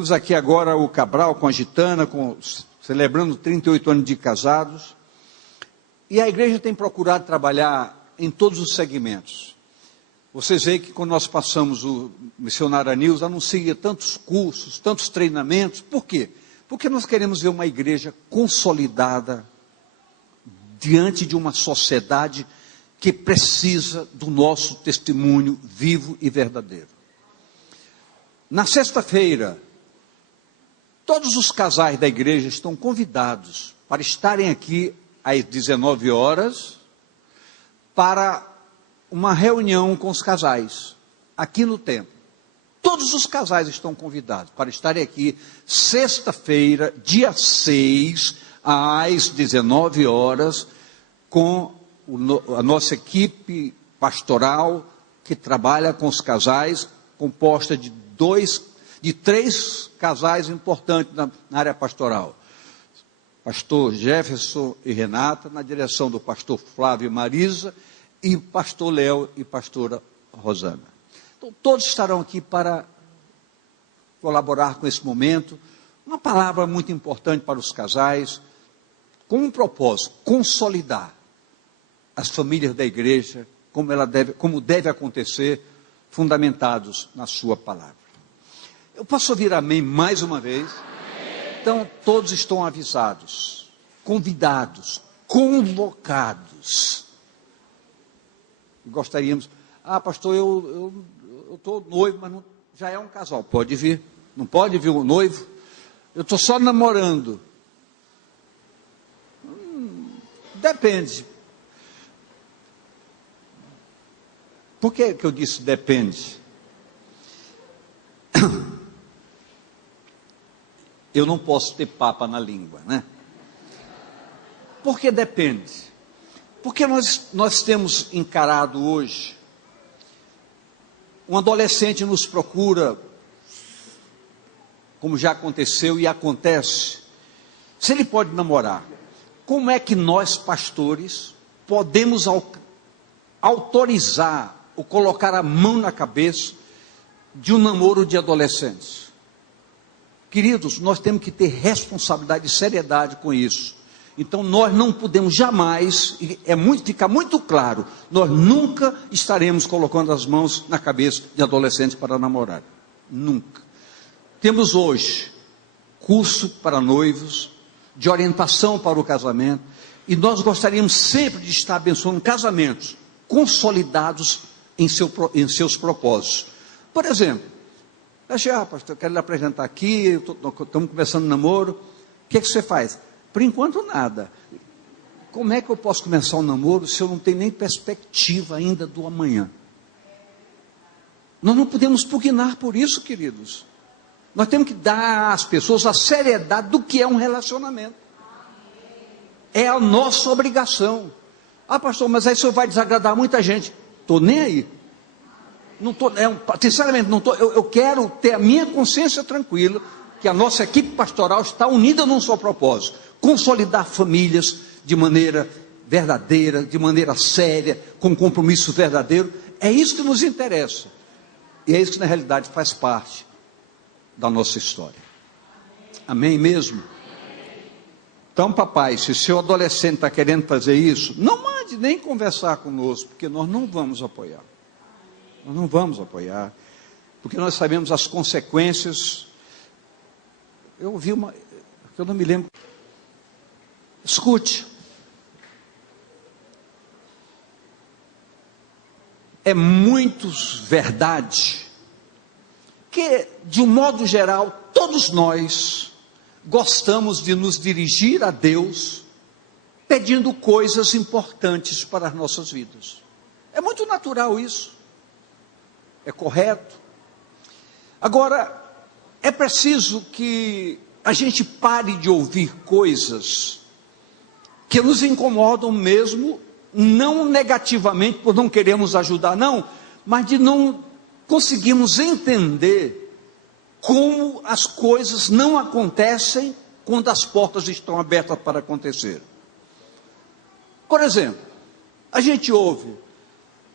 Vimos aqui agora o Cabral com a Gitana, celebrando 38 anos de casados. E a igreja tem procurado trabalhar em todos os segmentos. Vocês veem que quando nós passamos o Missionária News, anuncia tantos cursos, tantos treinamentos. Por quê? Porque nós queremos ver uma igreja consolidada diante de uma sociedade que precisa do nosso testemunho vivo e verdadeiro. Na sexta-feira, todos os casais da igreja estão convidados para estarem aqui às 19 horas para uma reunião com os casais, aqui no templo. Todos os casais estão convidados para estarem aqui sexta-feira, dia 6, às 19 horas, com a nossa equipe pastoral que trabalha com os casais, composta de 3 casais importantes na área pastoral. Pastor Jefferson e Renata, na direção do pastor Flávio e Marisa, e pastor Léo e pastora Rosana. Então, todos estarão aqui para colaborar com esse momento. Uma palavra muito importante para os casais, com um propósito: consolidar as famílias da igreja, como deve acontecer, fundamentados na sua palavra. Eu posso ouvir amém mais uma vez? Então, todos estão avisados, convidados, convocados. Gostaríamos, pastor, eu estou noivo, mas não, já é um casal, pode vir, não pode vir o noivo? Eu estou só namorando. Depende. Por que eu disse depende? Eu não posso ter papa na língua, né? Por que depende? Porque nós temos encarado hoje, um adolescente nos procura, como já aconteceu e acontece, se ele pode namorar. Como é que nós, pastores, podemos autorizar ou colocar a mão na cabeça de um namoro de adolescentes? Queridos, nós temos que ter responsabilidade e seriedade com isso. Então nós não podemos jamais, fica muito claro, nós nunca estaremos colocando as mãos na cabeça de adolescentes para namorar. Nunca. Temos hoje curso para noivos, de orientação para o casamento, e nós gostaríamos sempre de estar abençoando casamentos consolidados em seus propósitos. Por exemplo, pastor, eu quero lhe apresentar aqui, estamos começando o namoro, o que você faz? Por enquanto nada. Como é que eu posso começar um namoro se eu não tenho nem perspectiva ainda do amanhã? Nós não podemos pugnar por isso, queridos. Nós temos que dar às pessoas a seriedade do que é um relacionamento. É a nossa obrigação. Pastor, mas aí o senhor vai desagradar muita gente. Estou nem aí. Não tô, sinceramente, não tô, eu quero ter a minha consciência tranquila, que a nossa equipe pastoral está unida num só propósito: consolidar famílias de maneira verdadeira, de maneira séria, com compromisso verdadeiro. É isso que nos interessa. E é isso que na realidade faz parte da nossa história. Amém mesmo? Então, papai, se o seu adolescente está querendo fazer isso, não mande nem conversar conosco, porque nós não vamos apoiar. Nós não vamos apoiar, porque nós sabemos as consequências. Eu ouvi eu não me lembro. Escute. É muito verdade que, de um modo geral, todos nós gostamos de nos dirigir a Deus pedindo coisas importantes para as nossas vidas. É muito natural isso. É correto. Agora, é preciso que a gente pare de ouvir coisas que nos incomodam mesmo, não negativamente por não queremos ajudar, não, mas de não conseguirmos entender como as coisas não acontecem quando as portas estão abertas para acontecer. Por exemplo, a gente ouve: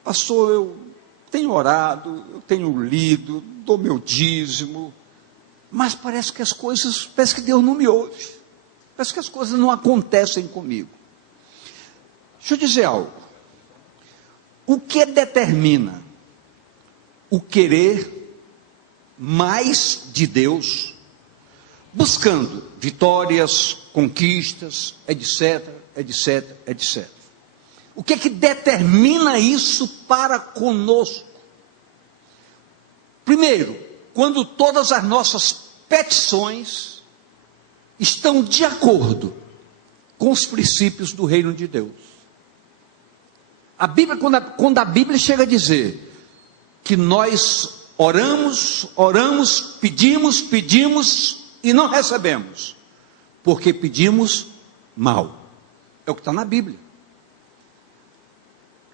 pastor, eu tenho orado, eu tenho lido, dou meu dízimo, mas parece que Deus não me ouve, parece que as coisas não acontecem comigo. Deixa eu dizer algo, o que determina o querer mais de Deus, buscando vitórias, conquistas, etc, etc, etc. O que é que determina isso para conosco? Primeiro, quando todas as nossas petições estão de acordo com os princípios do reino de Deus. A Bíblia, quando a Bíblia chega a dizer que nós oramos, pedimos e não recebemos, porque pedimos mal. É o que está na Bíblia.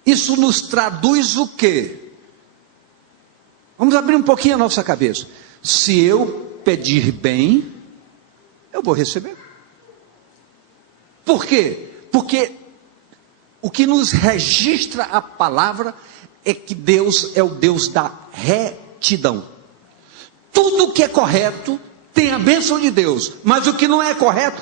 Isso nos traduz o quê? Vamos abrir um pouquinho a nossa cabeça. Se eu pedir bem, eu vou receber. Por quê? Porque o que nos registra a palavra é que Deus é o Deus da retidão. Tudo que é correto tem a bênção de Deus, mas o que não é correto,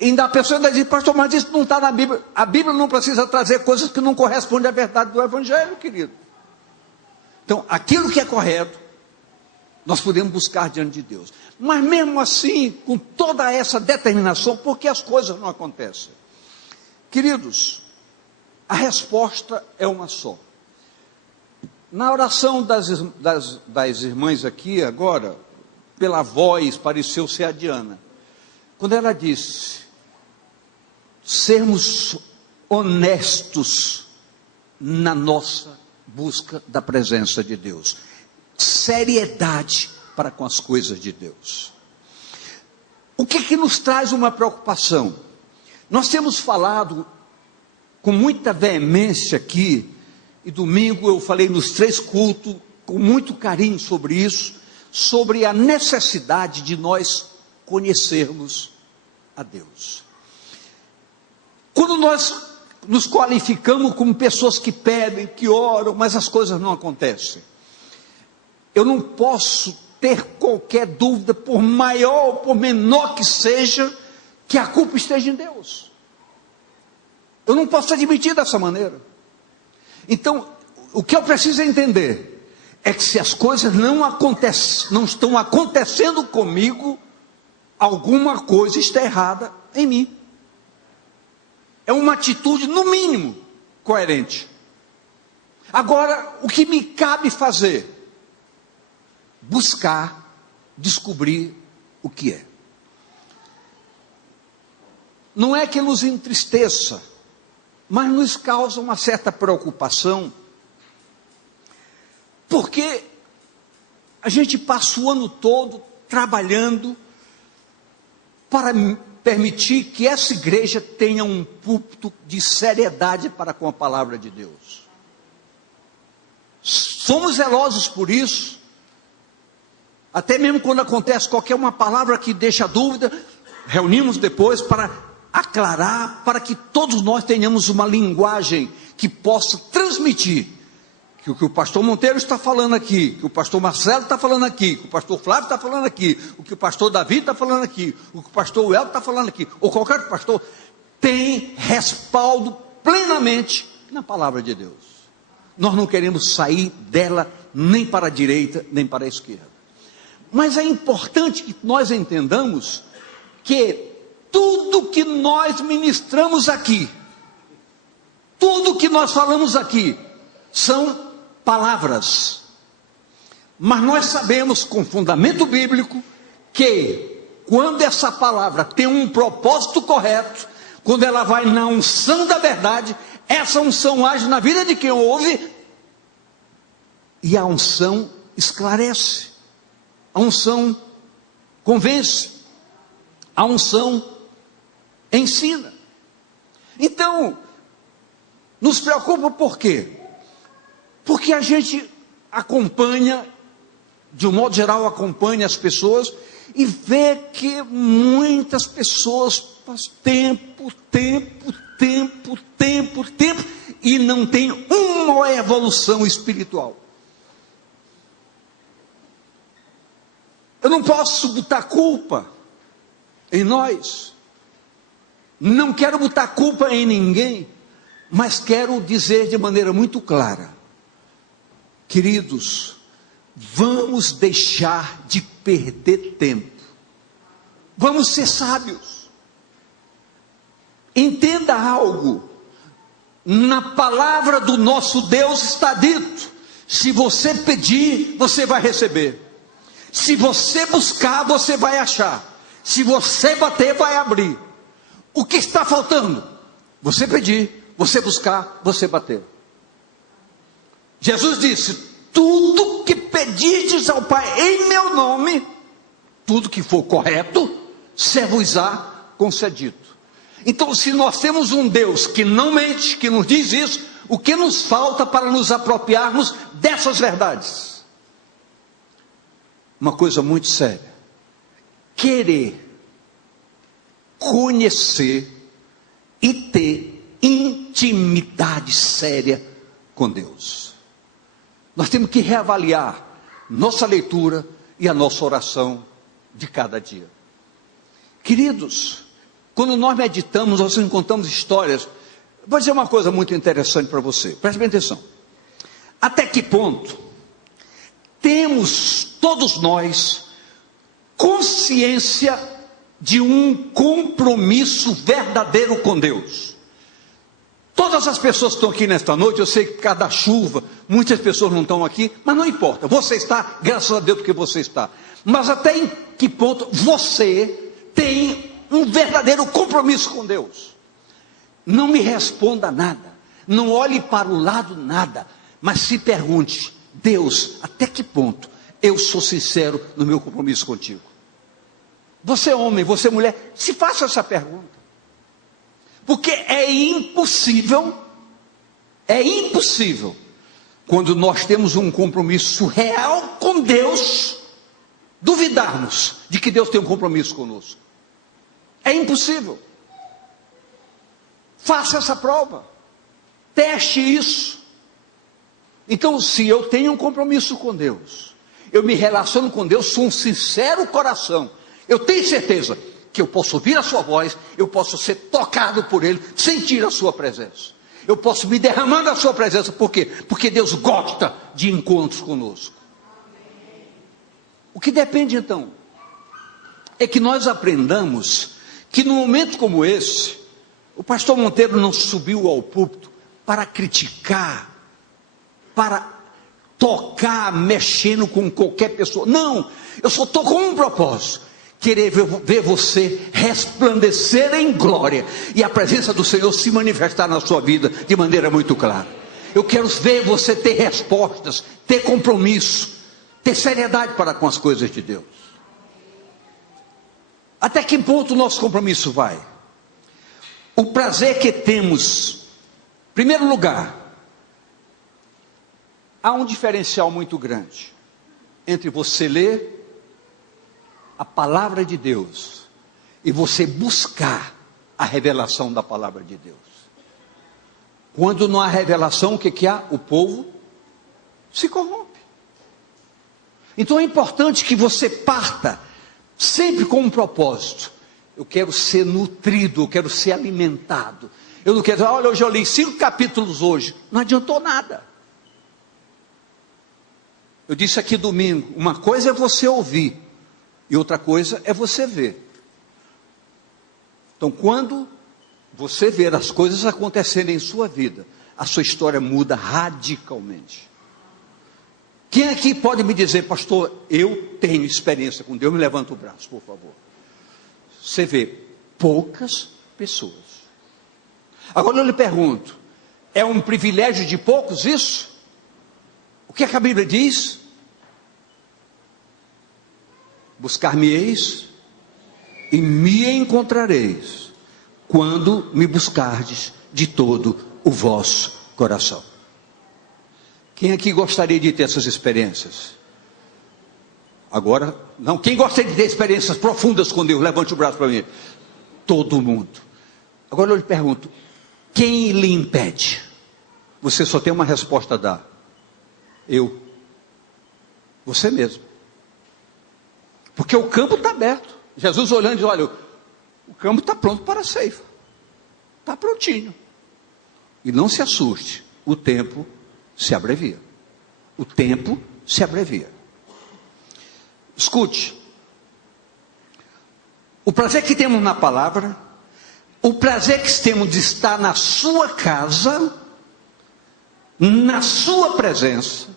ainda a pessoa ainda diz, pastor, mas isso não está na Bíblia. A Bíblia não precisa trazer coisas que não correspondem à verdade do Evangelho, querido. Então, aquilo que é correto, nós podemos buscar diante de Deus. Mas mesmo assim, com toda essa determinação, por que as coisas não acontecem? Queridos, a resposta é uma só. Na oração das irmãs aqui agora, pela voz, pareceu ser a Diana. Quando ela disse, sermos honestos na nossa busca da presença de Deus. Seriedade para com as coisas de Deus. O que nos traz uma preocupação? Nós temos falado com muita veemência aqui, e domingo eu falei nos 3 cultos, com muito carinho sobre isso, sobre a necessidade de nós conhecermos a Deus. Quando nós nos qualificamos como pessoas que pedem, que oram, mas as coisas não acontecem, eu não posso ter qualquer dúvida, por maior ou por menor que seja, que a culpa esteja em Deus. Eu não posso admitir dessa maneira. Então, o que eu preciso entender é que se as coisas não estão acontecendo comigo, alguma coisa está errada em mim. É uma atitude, no mínimo, coerente. Agora, o que me cabe fazer? Buscar, descobrir o que é. Não é que nos entristeça, mas nos causa uma certa preocupação, porque a gente passa o ano todo trabalhando para permitir que essa igreja tenha um púlpito de seriedade para com a palavra de Deus. Somos zelosos por isso, até mesmo quando acontece qualquer uma palavra que deixa dúvida, reunimos depois para aclarar, para que todos nós tenhamos uma linguagem que possa transmitir que o que o pastor Monteiro está falando aqui, que o pastor Marcelo está falando aqui, que o pastor Flávio está falando aqui, o que o pastor Davi está falando aqui, o que o pastor Welton está falando aqui, ou qualquer outro pastor, tem respaldo plenamente na palavra de Deus. Nós não queremos sair dela nem para a direita, nem para a esquerda. Mas é importante que nós entendamos que tudo que nós ministramos aqui, tudo que nós falamos aqui, são palavras. Mas nós sabemos, com fundamento bíblico, que quando essa palavra tem um propósito correto, quando ela vai na unção da verdade, essa unção age na vida de quem ouve, e a unção esclarece, a unção convence, a unção ensina. Então, nos preocupa por quê? Porque a gente acompanha, de um modo geral acompanha as pessoas, e vê que muitas pessoas passam tempo, e não tem uma evolução espiritual. Eu não posso botar culpa em nós. Não quero botar culpa em ninguém, mas quero dizer de maneira muito clara: queridos, vamos deixar de perder tempo. Vamos ser sábios. Entenda algo. Na palavra do nosso Deus está dito: se você pedir, você vai receber. Se você buscar, você vai achar. Se você bater, vai abrir. O que está faltando? Você pedir, você buscar, você bater. Jesus disse: tudo que pedirdes ao Pai em meu nome, tudo que for correto, ser-vos-á concedido. Então, se nós temos um Deus que não mente, que nos diz isso, o que nos falta para nos apropriarmos dessas verdades? Uma coisa muito séria: querer, conhecer e ter intimidade séria com Deus. Nós temos que reavaliar nossa leitura e a nossa oração de cada dia. Queridos, quando nós meditamos, nós encontramos histórias. Vou dizer uma coisa muito interessante para você, preste bem atenção. Até que ponto temos todos nós consciência de um compromisso verdadeiro com Deus? Todas as pessoas que estão aqui nesta noite, eu sei que por causa da chuva, muitas pessoas não estão aqui, mas não importa, você está, graças a Deus porque você está. Mas até em que ponto você tem um verdadeiro compromisso com Deus? Não me responda nada, não olhe para o lado nada, mas se pergunte: Deus, até que ponto eu sou sincero no meu compromisso contigo? Você homem, você mulher, se faça essa pergunta. Porque é impossível, quando nós temos um compromisso real com Deus, duvidarmos de que Deus tem um compromisso conosco. É impossível. Faça essa prova, teste isso. Então, se eu tenho um compromisso com Deus, eu me relaciono com Deus, sou um sincero coração, eu tenho certeza que eu posso ouvir a sua voz, eu posso ser tocado por Ele, sentir a sua presença, eu posso me derramar da sua presença. Por quê? Porque Deus gosta de encontros conosco. O que depende então é que nós aprendamos que num momento como esse, o pastor Monteiro não subiu ao púlpito para criticar, para tocar, mexendo com qualquer pessoa. Não, eu só estou com um propósito: querer ver você resplandecer em glória e a presença do Senhor se manifestar na sua vida de maneira muito clara. Eu quero ver você ter respostas, ter compromisso, ter seriedade para com as coisas de Deus. Até que ponto o nosso compromisso vai? O prazer que temos, em primeiro lugar, há um diferencial muito grande entre você ler a palavra de Deus e você buscar a revelação da palavra de Deus. Quando não há revelação, o que há? O povo se corrompe. Então é importante que você parta sempre com um propósito: eu quero ser nutrido, eu quero ser alimentado. Eu não quero dizer: olha, hoje eu li 5 capítulos hoje, não adiantou nada. Eu disse aqui domingo, uma coisa é você ouvir e outra coisa é você ver. Então, quando você ver as coisas acontecerem em sua vida, a sua história muda radicalmente. Quem aqui pode me dizer: pastor, eu tenho experiência com Deus? Me levanta o braço, por favor. Você vê poucas pessoas. Agora eu lhe pergunto: é um privilégio de poucos isso? O que é que a Bíblia diz? Buscar-me-eis e me encontrareis, quando me buscardes de todo o vosso coração. Quem aqui gostaria de ter essas experiências? Agora, não, quem gostaria de ter experiências profundas com Deus? Levante o braço para mim. Todo mundo. Agora eu lhe pergunto: quem lhe impede? Você só tem uma resposta a dar: eu. Você mesmo. Porque o campo está aberto. Jesus olhando e diz, olha, o campo está pronto para a ceifa. Está prontinho. E não se assuste, o tempo se abrevia. O tempo se abrevia. Escute. O prazer que temos na palavra, o prazer que temos de estar na sua casa, na sua presença.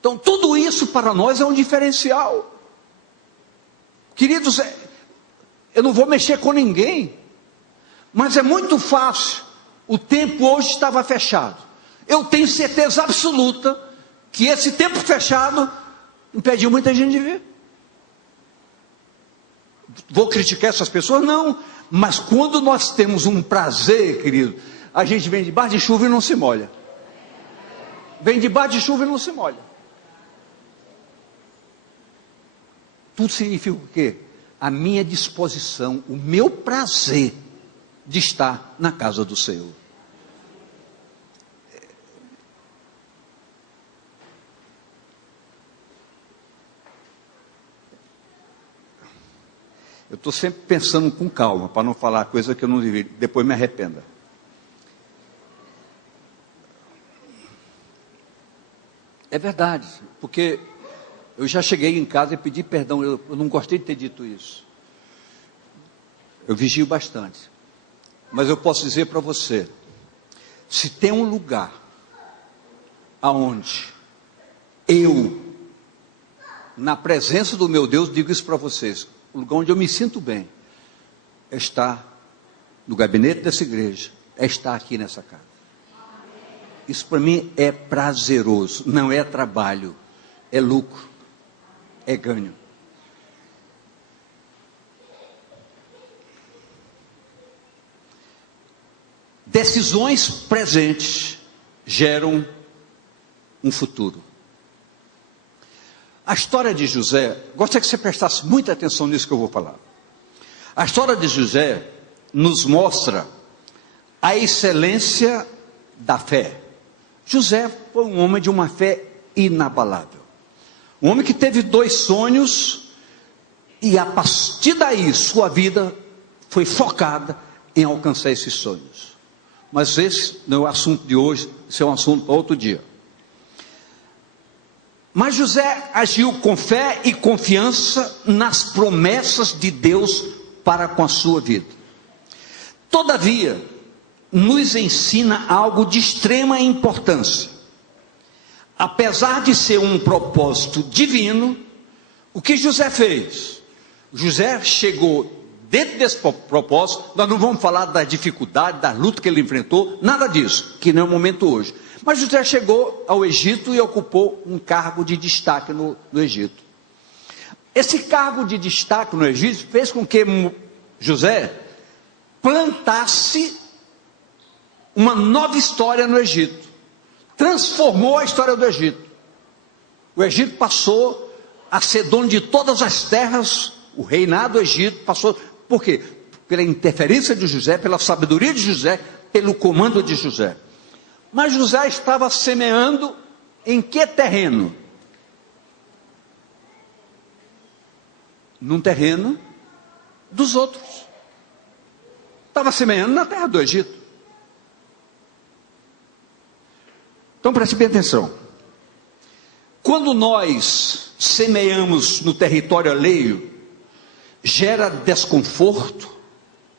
Então tudo isso para nós é um diferencial. Queridos, eu não vou mexer com ninguém, mas é muito fácil. O tempo hoje estava fechado. Eu tenho certeza absoluta que esse tempo fechado impediu muita gente de ver. Vou criticar essas pessoas? Não. Mas quando nós temos um prazer, querido, a gente vem debaixo de chuva e não se molha. Vem debaixo de chuva e não se molha. Tudo significa o quê? A minha disposição, o meu prazer de estar na casa do Senhor. Eu estou sempre pensando com calma, para não falar coisa que eu não deveria, depois me arrependa. É verdade, porque eu já cheguei em casa e pedi perdão, eu não gostei de ter dito isso. Eu vigio bastante. Mas eu posso dizer para você, se tem um lugar aonde eu, na presença do meu Deus, digo isso para vocês, o lugar onde eu me sinto bem é estar no gabinete dessa igreja, é estar aqui nessa casa. Isso para mim é prazeroso, não é trabalho, é lucro, é ganho. Decisões presentes geram um futuro. A história de José, gostaria que você prestasse muita atenção nisso que eu vou falar. A história de José nos mostra a excelência da fé. José foi um homem de uma fé inabalável. Um homem que teve 2 sonhos e a partir daí sua vida foi focada em alcançar esses sonhos. Mas esse não é o assunto de hoje, esse é um assunto para outro dia. Mas José agiu com fé e confiança nas promessas de Deus para com a sua vida. Todavia, nos ensina algo de extrema importância. Apesar de ser um propósito divino, o que José fez? José chegou dentro desse propósito. Nós não vamos falar da dificuldade, da luta que ele enfrentou, nada disso, que não é o momento hoje. Mas José chegou ao Egito e ocupou um cargo de destaque no Egito. Esse cargo de destaque no Egito fez com que José plantasse uma nova história no Egito. Transformou a história do Egito. O Egito passou a ser dono de todas as terras, o reinado do Egito passou. Por quê? Pela interferência de José, pela sabedoria de José, pelo comando de José. Mas José estava semeando em que terreno? Num terreno dos outros. Estava semeando na terra do Egito. Então preste bem atenção. Quando nós semeamos no território alheio, gera desconforto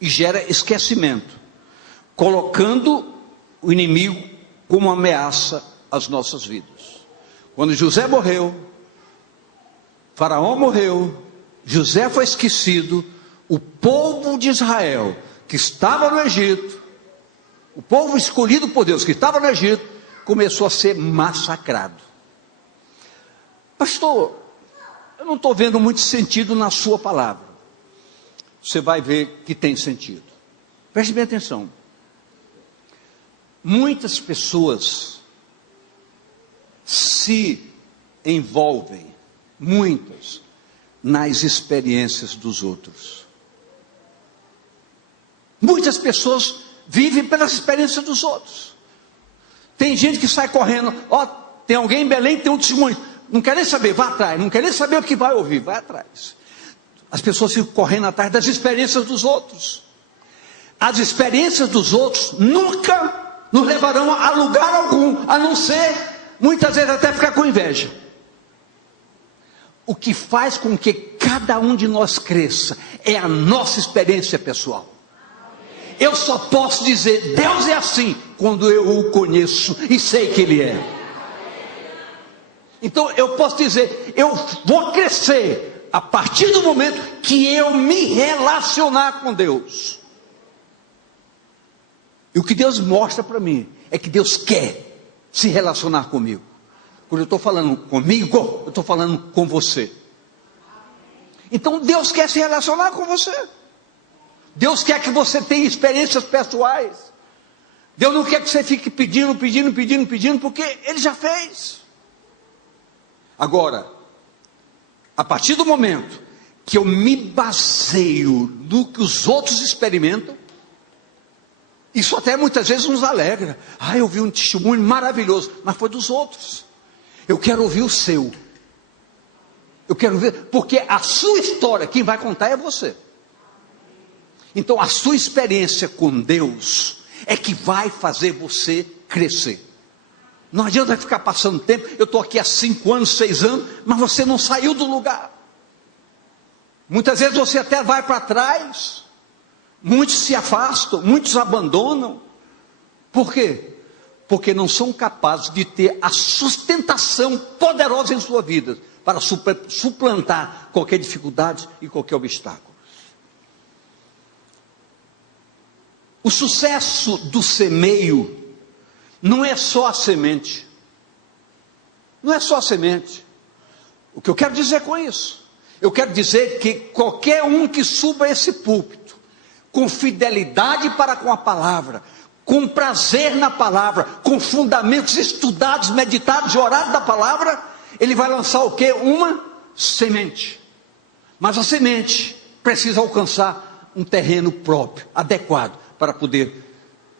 e gera esquecimento, colocando o inimigo como ameaça às nossas vidas. Quando José morreu, Faraó morreu, José foi esquecido, o povo de Israel, que estava no Egito, o povo escolhido por Deus, que estava no Egito, começou a ser massacrado. Pastor, eu não estou vendo muito sentido na sua palavra. Você vai ver que tem sentido. Preste bem atenção. Muitas pessoas se envolvem, muitas, nas experiências dos outros. Muitas pessoas vivem pelas experiências dos outros. Tem gente que sai correndo, ó, tem alguém em Belém que tem um testemunho. Não quer nem saber, vai atrás. Não quer nem saber o que vai ouvir, vai atrás. As pessoas ficam correndo atrás das experiências dos outros. As experiências dos outros nunca nos levarão a lugar algum, a não ser, muitas vezes, até ficar com inveja. O que faz com que cada um de nós cresça é a nossa experiência pessoal. Eu só posso dizer, Deus é assim, quando eu o conheço e sei que Ele é. Então eu posso dizer, eu vou crescer a partir do momento que eu me relacionar com Deus. E o que Deus mostra para mim é que Deus quer se relacionar comigo. Quando eu estou falando comigo, eu estou falando com você. Então Deus quer se relacionar com você. Deus quer que você tenha experiências pessoais. Deus não quer que você fique pedindo, porque Ele já fez. Agora, a partir do momento que eu me baseio no que os outros experimentam, isso até muitas vezes nos alegra. Eu vi um testemunho maravilhoso, mas foi dos outros. Eu quero ouvir o seu. Eu quero ver, porque a sua história, quem vai contar é você. Então a sua experiência com Deus é que vai fazer você crescer. Não adianta ficar passando tempo. Eu estou aqui há 5 anos, 6 anos, mas você não saiu do lugar. Muitas vezes você até vai para trás. Muitos se afastam, muitos abandonam. Por quê? Porque não são capazes de ter a sustentação poderosa em sua vida para suplantar qualquer dificuldade e qualquer obstáculo. O sucesso do semeio não é só a semente. Não é só a semente. O que eu quero dizer com isso? Eu quero dizer que qualquer um que suba a esse púlpito, com fidelidade para com a palavra, com prazer na palavra, com fundamentos estudados, meditados e orados da palavra, ele vai lançar o quê? Uma semente. Mas a semente precisa alcançar um terreno próprio, adequado, para poder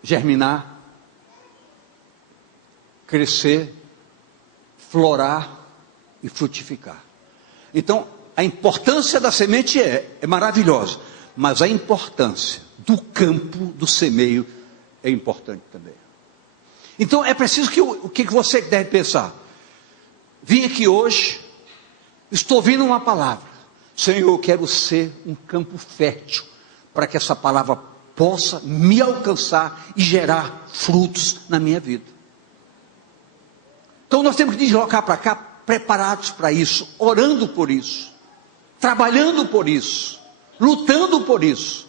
germinar, crescer, florar e frutificar. Então, a importância da semente é maravilhosa, mas a importância do campo, do semeio, é importante também. Então, é preciso que o que você deve pensar? Vim aqui hoje, estou ouvindo uma palavra. Senhor, eu quero ser um campo fértil, para que essa palavra possa me alcançar e gerar frutos na minha vida. Então nós temos que deslocar para cá, preparados para isso, orando por isso, trabalhando por isso, lutando por isso.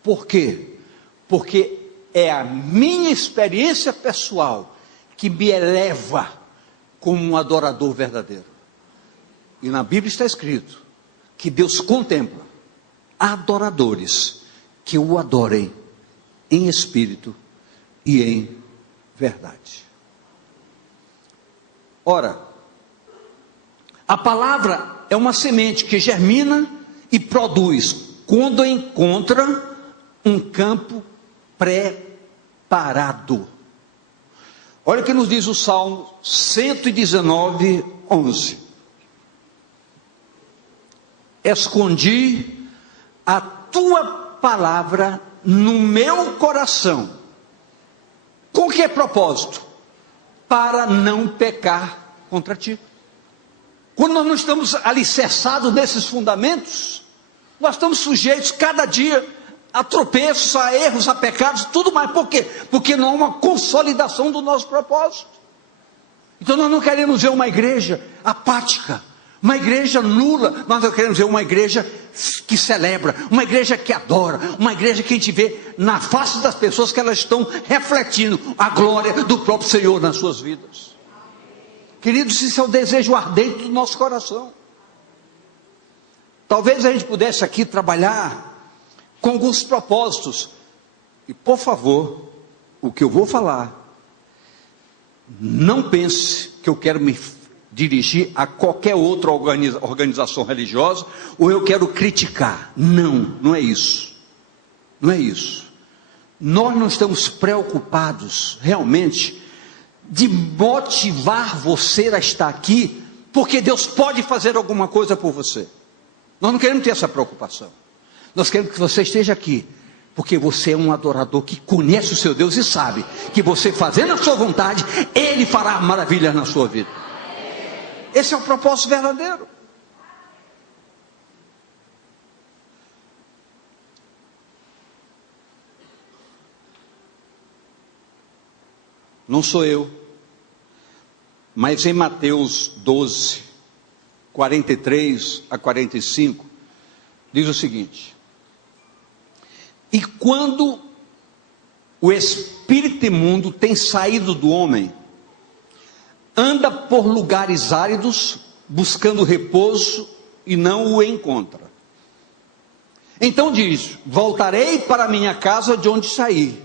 Por quê? Porque é a minha experiência pessoal que me eleva como um adorador verdadeiro. E na Bíblia está escrito que Deus contempla adoradores que o adorem em espírito e em verdade. Ora, a palavra é uma semente que germina e produz quando encontra um campo preparado. Olha o que nos diz o Salmo 119, 11. Escondi a tua palavra no meu coração. Com que propósito? Para não pecar contra ti. Quando nós não estamos alicerçados nesses fundamentos, nós estamos sujeitos cada dia a tropeços, a erros, a pecados, tudo mais. Por quê? Porque não há uma consolidação do nosso propósito. Então nós não queremos ver uma igreja apática, uma igreja nula. Nós não queremos ver uma igreja que celebra, uma igreja que adora, uma igreja que a gente vê na face das pessoas que elas estão refletindo a glória do próprio Senhor nas suas vidas. Queridos, isso é o desejo ardente do nosso coração. Talvez a gente pudesse aqui trabalhar com alguns propósitos. E por favor, o que eu vou falar, não pense que eu quero me dirigir a qualquer outra organização religiosa, ou eu quero criticar. Não é isso. Não é isso. Nós não estamos preocupados realmente de motivar você a estar aqui porque Deus pode fazer alguma coisa por você. Nós não queremos ter essa preocupação. Nós queremos que você esteja aqui, porque você é um adorador que conhece o seu Deus e sabe que você fazendo a sua vontade, Ele fará maravilhas na sua vida. Esse é o propósito verdadeiro. Não sou eu, mas em Mateus 12, 43 a 45, diz o seguinte: e quando o espírito imundo tem saído do homem, anda por lugares áridos, buscando repouso, e não o encontra. Então diz: voltarei para minha casa de onde saí,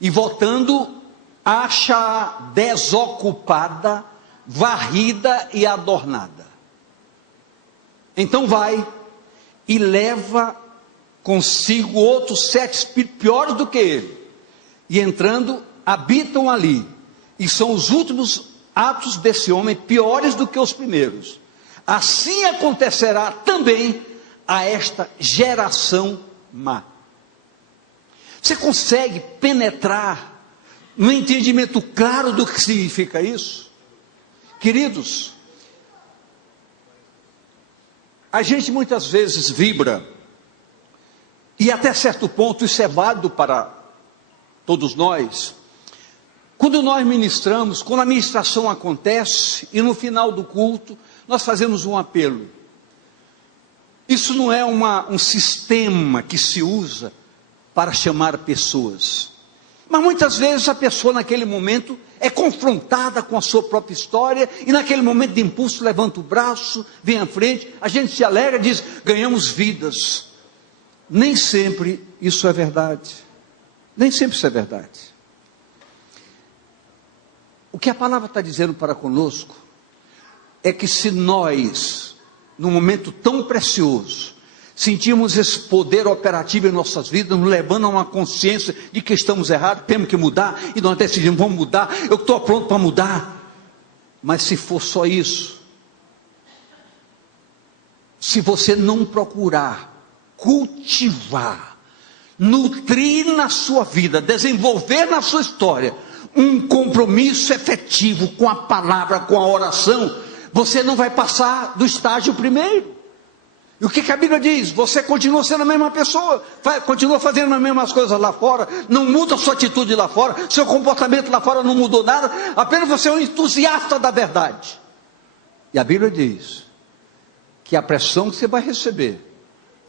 e voltando, acha-a desocupada, varrida e adornada. Então vai e leva consigo outros 7 espíritos piores do que ele, e entrando, habitam ali, e são os últimos atos desse homem piores do que os primeiros. Assim acontecerá também a esta geração má. Você consegue penetrar no entendimento claro do que significa isso? Queridos, a gente muitas vezes vibra, e até certo ponto isso é válido para todos nós, quando nós ministramos, quando a ministração acontece, e no final do culto, nós fazemos um apelo. Isso não é um sistema que se usa para chamar pessoas. Mas muitas vezes a pessoa naquele momento é confrontada com a sua própria história, e naquele momento de impulso levanta o braço, vem à frente, a gente se alegra e diz: ganhamos vidas. Nem sempre isso é verdade. Nem sempre isso é verdade. O que a palavra está dizendo para conosco é que se nós, num momento tão precioso, sentimos esse poder operativo em nossas vidas, nos levando a uma consciência de que estamos errados, temos que mudar, e nós decidimos, vamos mudar, eu estou pronto para mudar. Mas se for só isso, se você não procurar cultivar, nutrir na sua vida, desenvolver na sua história um compromisso efetivo com a palavra, com a oração, você não vai passar do estágio primeiro. E o que a Bíblia diz? Você continua sendo a mesma pessoa, continua fazendo as mesmas coisas lá fora, não muda a sua atitude lá fora, seu comportamento lá fora não mudou nada, apenas você é um entusiasta da verdade. E a Bíblia diz que a pressão que você vai receber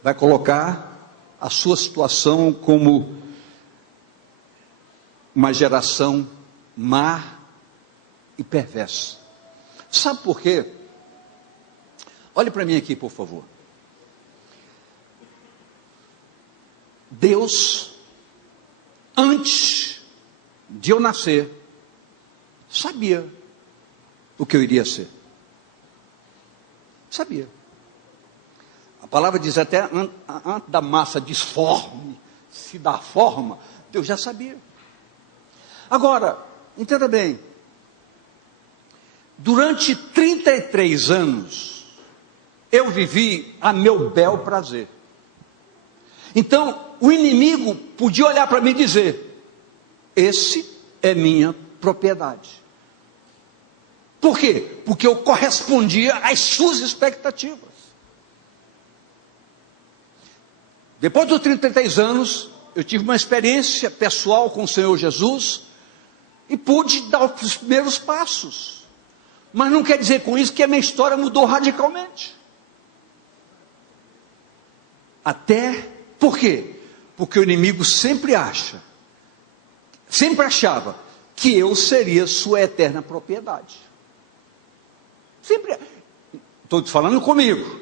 vai colocar a sua situação como uma geração má e perversa. Sabe por quê? Olhe para mim aqui, por favor. Deus, antes de eu nascer, sabia o que eu iria ser. Sabia. A palavra diz até antes da massa disforme se dar forma, Deus já sabia. Agora, entenda bem, durante 33 anos, eu vivi a meu bel prazer. Então, o inimigo podia olhar para mim e dizer: esse é minha propriedade. Por quê? Porque eu correspondia às suas expectativas. Depois dos 33 anos, eu tive uma experiência pessoal com o Senhor Jesus, e pude dar os primeiros passos. Mas não quer dizer com isso que a minha história mudou radicalmente. Por quê? Porque o inimigo sempre achava que eu seria sua eterna propriedade. Sempre. Estou falando comigo,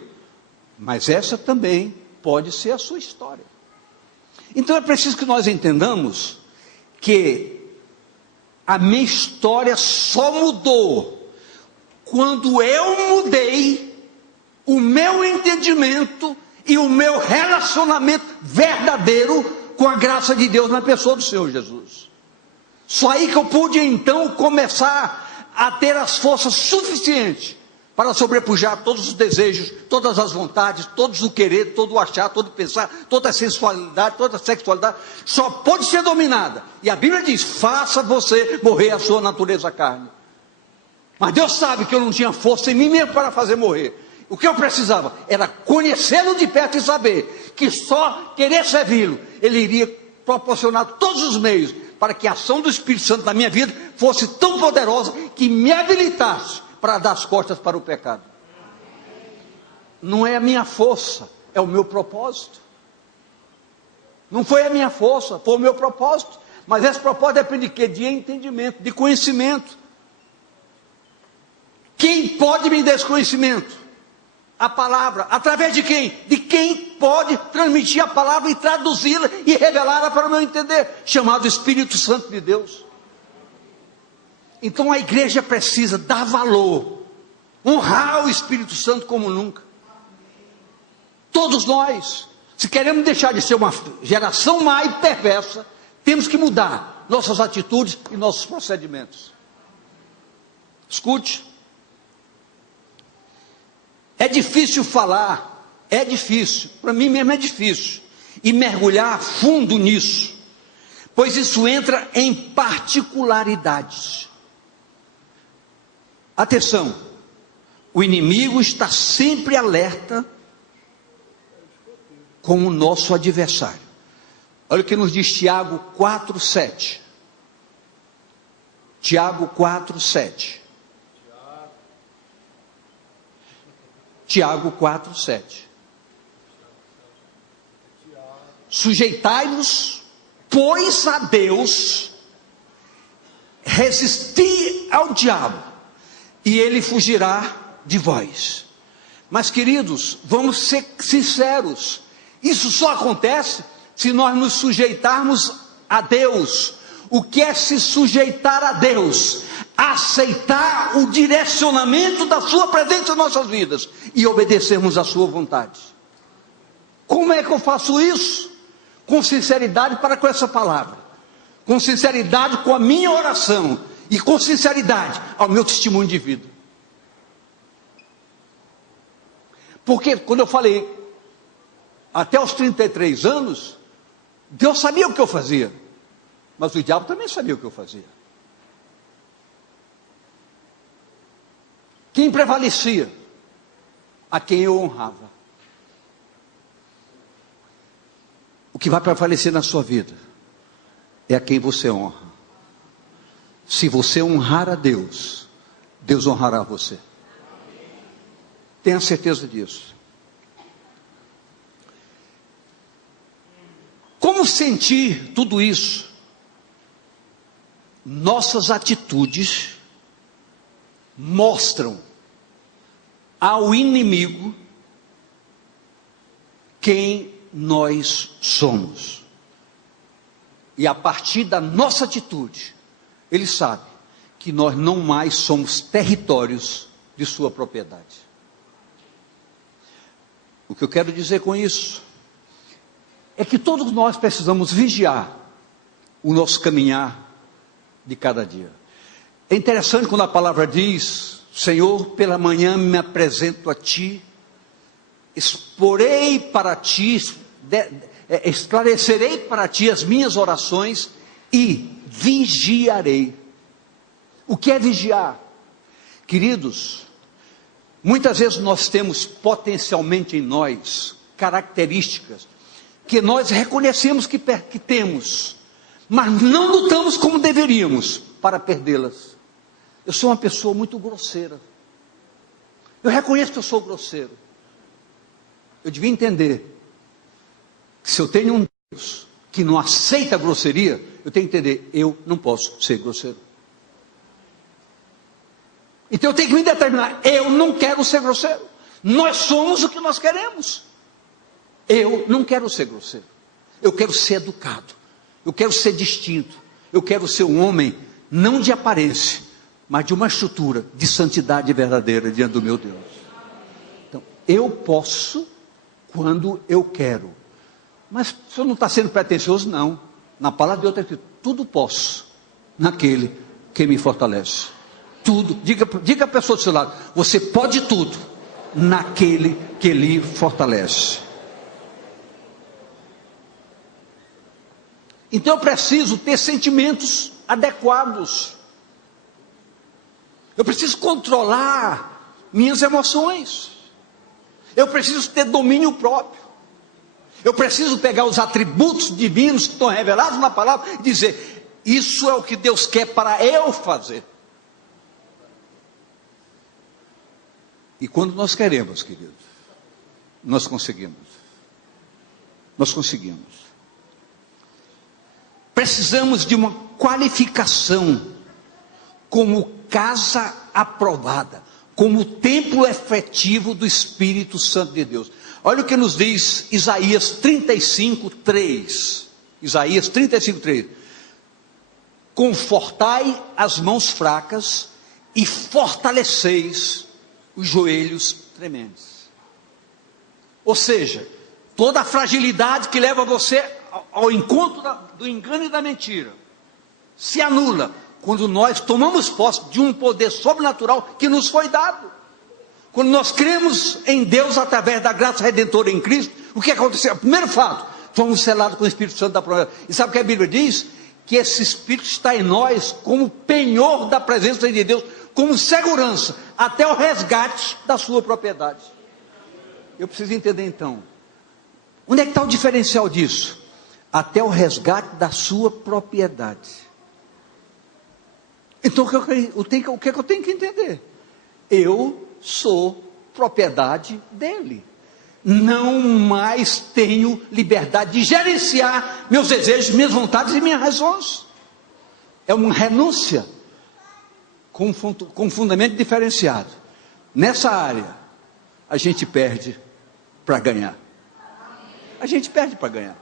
mas essa também pode ser a sua história. Então é preciso que nós entendamos que a minha história só mudou quando eu mudei o meu entendimento e o meu relacionamento verdadeiro com a graça de Deus na pessoa do Senhor Jesus. Só aí que eu pude então começar a ter as forças suficientes para sobrepujar todos os desejos, todas as vontades, todos o querer, todo o achar, todo o pensar, toda a sensualidade, toda a sexualidade, só pode ser dominada. E a Bíblia diz: faça você morrer a sua natureza carne. Mas Deus sabe que eu não tinha força em mim mesmo para fazer morrer. O que eu precisava era conhecê-lo de perto e saber que só querer servi-lo, Ele iria proporcionar todos os meios para que a ação do Espírito Santo na minha vida fosse tão poderosa que me habilitasse para dar as costas para o pecado. Não é a minha força, é o meu propósito. Não foi a minha força, foi o meu propósito. Mas esse propósito depende de quê? De entendimento, de conhecimento. Quem pode me dar esse conhecimento? A palavra. Através de quem? De quem pode transmitir a palavra e traduzi-la e revelá-la para o meu entender, chamado Espírito Santo de Deus. Então a igreja precisa dar valor, honrar o Espírito Santo como nunca. Todos nós, se queremos deixar de ser uma geração má e perversa, temos que mudar nossas atitudes e nossos procedimentos. Escute. É difícil falar, é difícil, para mim mesmo é difícil, e mergulhar fundo nisso, pois isso entra em particularidades. Atenção, o inimigo está sempre alerta com o nosso adversário. Olha o que nos diz Tiago 4:7. Tiago 4:7. Tiago 4:7. Sujeitai-vos, pois, a Deus, resisti ao diabo, e ele fugirá de vós. Mas, queridos, vamos ser sinceros, isso só acontece se nós nos sujeitarmos a Deus. O que é se sujeitar a Deus? Aceitar o direcionamento da sua presença em nossas vidas e obedecermos à sua vontade. Como é que eu faço isso? Com sinceridade para com essa palavra, com sinceridade com a minha oração e com sinceridade ao meu testemunho de vida. Porque quando eu falei até os 33 anos, Deus sabia o que eu fazia, mas o diabo também sabia o que eu fazia. Quem prevalecia? A quem eu honrava. O que vai prevalecer na sua vida é a quem você honra. Se você honrar a Deus, Deus honrará você. Tenha certeza disso. Como sentir tudo isso? Nossas atitudes mostram ao inimigo quem nós somos. E a partir da nossa atitude, ele sabe que nós não mais somos territórios de sua propriedade. O que eu quero dizer com isso é que todos nós precisamos vigiar o nosso caminhar de cada dia. É interessante quando a palavra diz: Senhor, pela manhã me apresento a Ti, exporei para Ti, esclarecerei para Ti as minhas orações e vigiarei. O que é vigiar? Queridos, muitas vezes nós temos potencialmente em nós características que nós reconhecemos que temos, mas não lutamos como deveríamos para perdê-las. Eu sou uma pessoa muito grosseira. Eu reconheço que eu sou grosseiro. Eu devia entender que se eu tenho um Deus que não aceita a grosseria, eu tenho que entender, eu não posso ser grosseiro. Então eu tenho que me determinar, eu não quero ser grosseiro. Nós somos o que nós queremos. Eu não quero ser grosseiro. Eu quero ser educado. Eu quero ser distinto. Eu quero ser um homem, não de aparência, mas de uma estrutura de santidade verdadeira diante do meu Deus. Então, eu posso quando eu quero. Mas o senhor não está sendo pretensioso? Não. Na palavra de Deus está escrito, tudo posso naquele que me fortalece. tudo. Diga a pessoa do seu lado: você pode tudo naquele que lhe fortalece. Então eu preciso ter sentimentos adequados. Eu preciso controlar minhas emoções. Eu preciso ter domínio próprio. Eu preciso pegar os atributos divinos que estão revelados na palavra e dizer: isso é o que Deus quer para eu fazer. E quando nós queremos, querido, nós conseguimos. Nós conseguimos. Precisamos de uma qualificação como casa aprovada, como templo efetivo do Espírito Santo de Deus. Olha o que nos diz Isaías 35:3. Isaías 35:3. Confortai as mãos fracas e fortaleceis os joelhos trementes. Ou seja, toda a fragilidade que leva você ao encontro do engano e da mentira se anula quando nós tomamos posse de um poder sobrenatural que nos foi dado. Quando nós cremos em Deus através da graça redentora em Cristo, o que aconteceu? O primeiro fato: fomos selados com o Espírito Santo da promessa. E sabe o que a Bíblia diz? Que esse Espírito está em nós como penhor da presença de Deus, como segurança até o resgate da sua propriedade. Eu preciso entender então, onde é que está o diferencial disso? Até o resgate da sua propriedade. Então o que eu tenho que entender? Eu sou propriedade dele. Não mais tenho liberdade de gerenciar meus desejos, minhas vontades e minhas razões. É uma renúncia com fundamento diferenciado. Nessa área, a gente perde para ganhar. A gente perde para ganhar.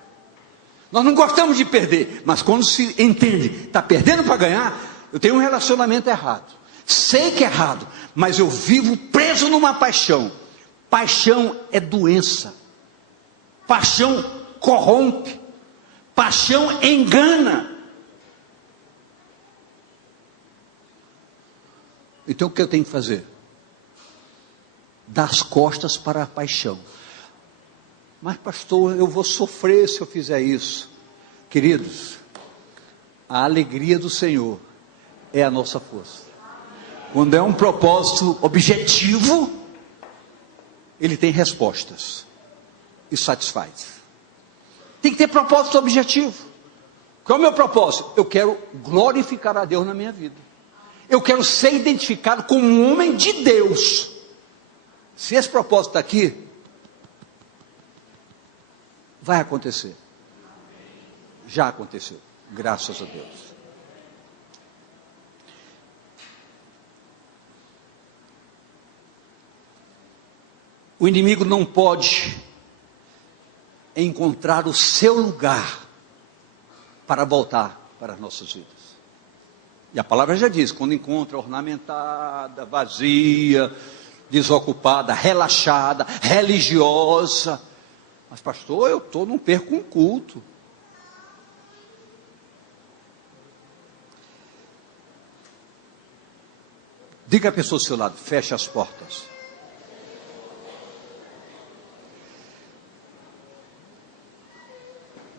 Nós não gostamos de perder, mas quando se entende, está perdendo para ganhar, eu tenho um relacionamento errado. Sei que é errado, mas eu vivo preso numa paixão. Paixão é doença. Paixão corrompe. Paixão engana. Então o que eu tenho que fazer? Dar as costas para a paixão. Mas pastor, eu vou sofrer se eu fizer isso. Queridos, a alegria do Senhor é a nossa força. Quando é um propósito objetivo, ele tem respostas e satisfaz. Tem que ter propósito objetivo. Qual é o meu propósito? Eu quero glorificar a Deus na minha vida. Eu quero ser identificado como um homem de Deus. Se esse propósito está aqui, vai acontecer. Já aconteceu, graças a Deus. O inimigo não pode encontrar o seu lugar para voltar para as nossas vidas. E a palavra já diz: quando encontra ornamentada, vazia, desocupada, relaxada, religiosa. Mas pastor, eu não perco um culto. Diga a pessoa do seu lado: feche as portas.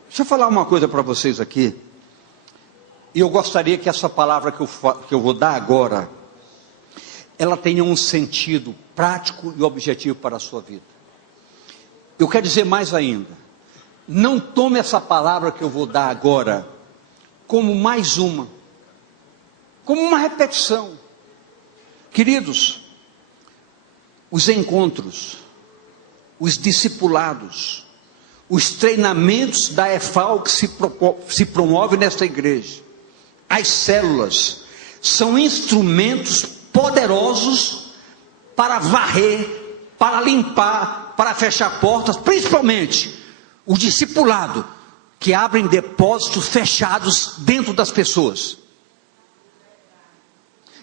Deixa eu falar uma coisa para vocês aqui. E eu gostaria que essa palavra que eu vou dar agora, ela tenha um sentido prático e objetivo para a sua vida. Eu quero dizer mais ainda. Não tome essa palavra que eu vou dar agora como mais uma, como uma repetição. Queridos, os encontros, os discipulados, os treinamentos da EFAL que se promove nesta igreja, as células, são instrumentos poderosos para varrer, para limpar, para fechar portas, principalmente o discipulado, que abrem depósitos fechados dentro das pessoas.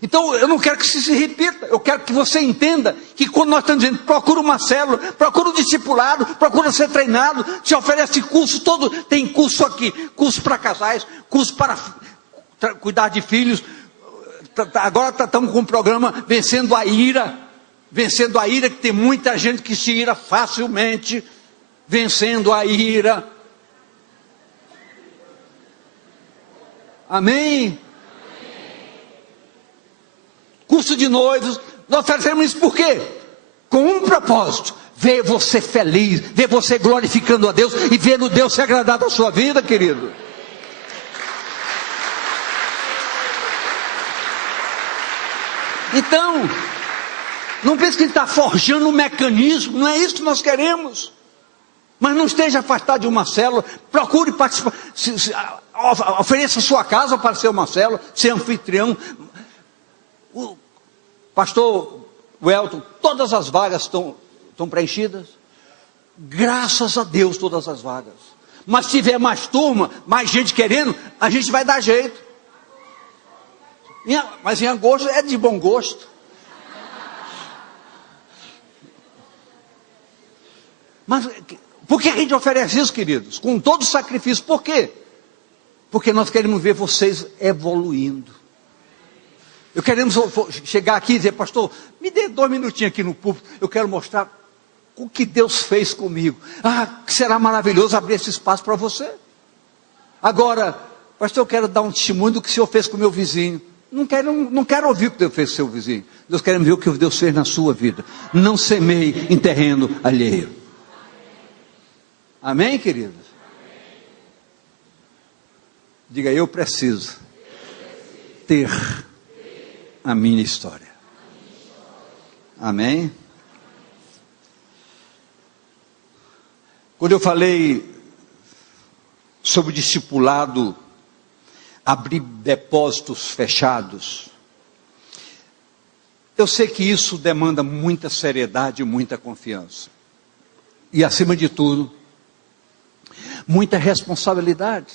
Então eu não quero que isso se repita, eu quero que você entenda que quando nós estamos dizendo procura uma célula, procura um discipulado, procura ser treinado, te oferece curso todo, tem curso aqui, curso para casais, curso para cuidar de filhos, agora estamos com um programa Vencendo a Ira. Vencendo a ira, que tem muita gente que se ira facilmente. Vencendo a ira. Amém? Curso de noivos, nós fazemos isso por quê? Com um propósito: ver você feliz, ver você glorificando a Deus e vendo Deus se agradar da sua vida, querido. Então, não pense que ele está forjando um mecanismo, não é isso que nós queremos. Mas não esteja afastado de uma célula, procure participar, ofereça sua casa para ser uma célula, ser anfitrião. O pastor Welton, todas as vagas estão preenchidas? Graças a Deus, todas as vagas. Mas se tiver mais turma, mais gente querendo, a gente vai dar jeito. Mas em agosto é de bom gosto. Mas por que a gente oferece isso, queridos? Com todo o sacrifício. Por quê? Porque nós queremos ver vocês evoluindo. Eu queremos chegar aqui e dizer: pastor, me dê 2 minutinhos aqui no púlpito, eu quero mostrar o que Deus fez comigo. Será maravilhoso abrir esse espaço para você. Agora, pastor, eu quero dar um testemunho do que o Senhor fez com o meu vizinho. Não quero ouvir o que Deus fez com o seu vizinho. Deus quer ver o que Deus fez na sua vida. Não semeie em terreno alheio. Amém, queridos? Diga: eu preciso ter a minha história. Amém? Quando eu falei sobre o discipulado, abrir depósitos fechados, eu sei que isso demanda muita seriedade e muita confiança. E acima de tudo, muita responsabilidade.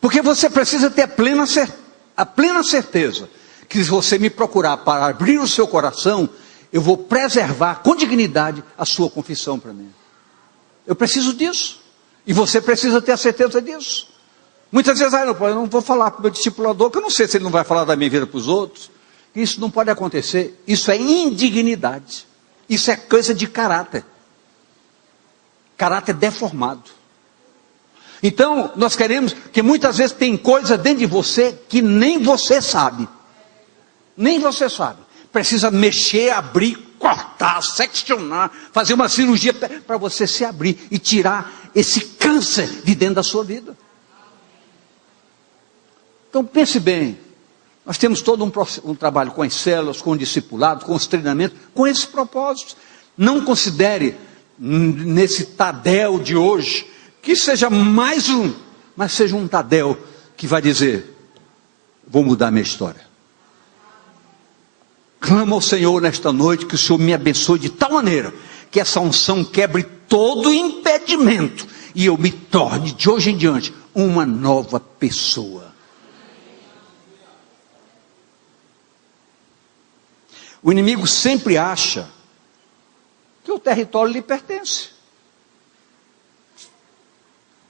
Porque você precisa ter a plena certeza que, se você me procurar para abrir o seu coração, eu vou preservar com dignidade a sua confissão para mim. Eu preciso disso. E você precisa ter a certeza disso. Muitas vezes, eu não vou falar para o meu discipulador, que eu não sei se ele não vai falar da minha vida para os outros. Isso não pode acontecer. Isso é indignidade. Isso é coisa de caráter. Caráter deformado. Então, nós queremos, que muitas vezes tem coisa dentro de você que nem você sabe. Nem você sabe. Precisa mexer, abrir, cortar, seccionar, fazer uma cirurgia para você se abrir e tirar esse câncer de dentro da sua vida. Então pense bem, nós temos todo um trabalho com as células, com o discipulado, com os treinamentos, com esses propósitos. Não considere nesse Tadel de hoje que seja mais um, mas seja um Tadel que vai dizer: vou mudar minha história. Clama ao Senhor nesta noite que o Senhor me abençoe de tal maneira que essa unção quebre todo impedimento e eu me torne de hoje em diante uma nova pessoa. O inimigo sempre acha que o território lhe pertence.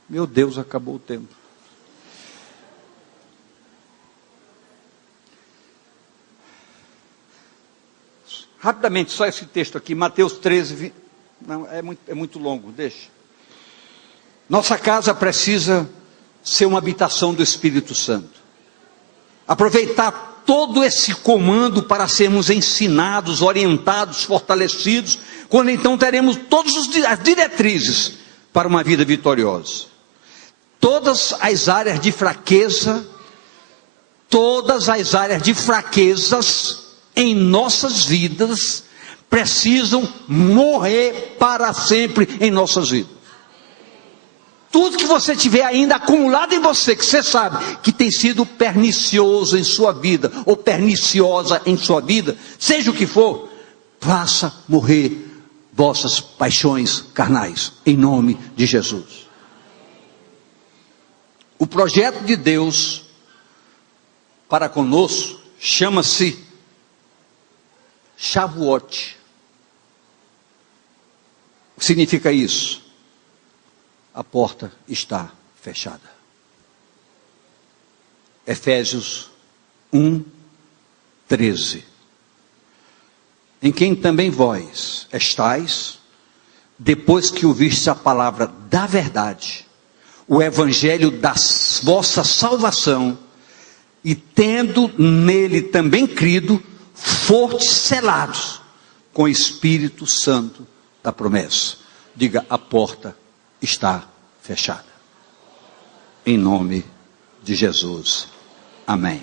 Meu Deus, acabou o tempo. Rapidamente, só esse texto aqui, Mateus 13, não, é muito longo, deixa. Nossa casa precisa ser uma habitação do Espírito Santo. Aproveitar todo esse comando para sermos ensinados, orientados, fortalecidos, quando então teremos todas as diretrizes para uma vida vitoriosa. Todas as áreas de fraqueza, todas as áreas de fraquezas em nossas vidas precisam morrer para sempre em nossas vidas. Tudo que você tiver ainda acumulado em você, que você sabe que tem sido pernicioso em sua vida, ou perniciosa em sua vida, seja o que for, faça morrer vossas paixões carnais, em nome de Jesus. O projeto de Deus para conosco chama-se Shavuot. O que significa isso? A porta está fechada. Efésios 1:13. Em quem também vós estáis, depois que ouvistes a palavra da verdade, o evangelho da vossa salvação, e tendo nele também crido, fostes selados com o Espírito Santo da promessa. Diga: a porta está fechada. Em nome de Jesus. Amém.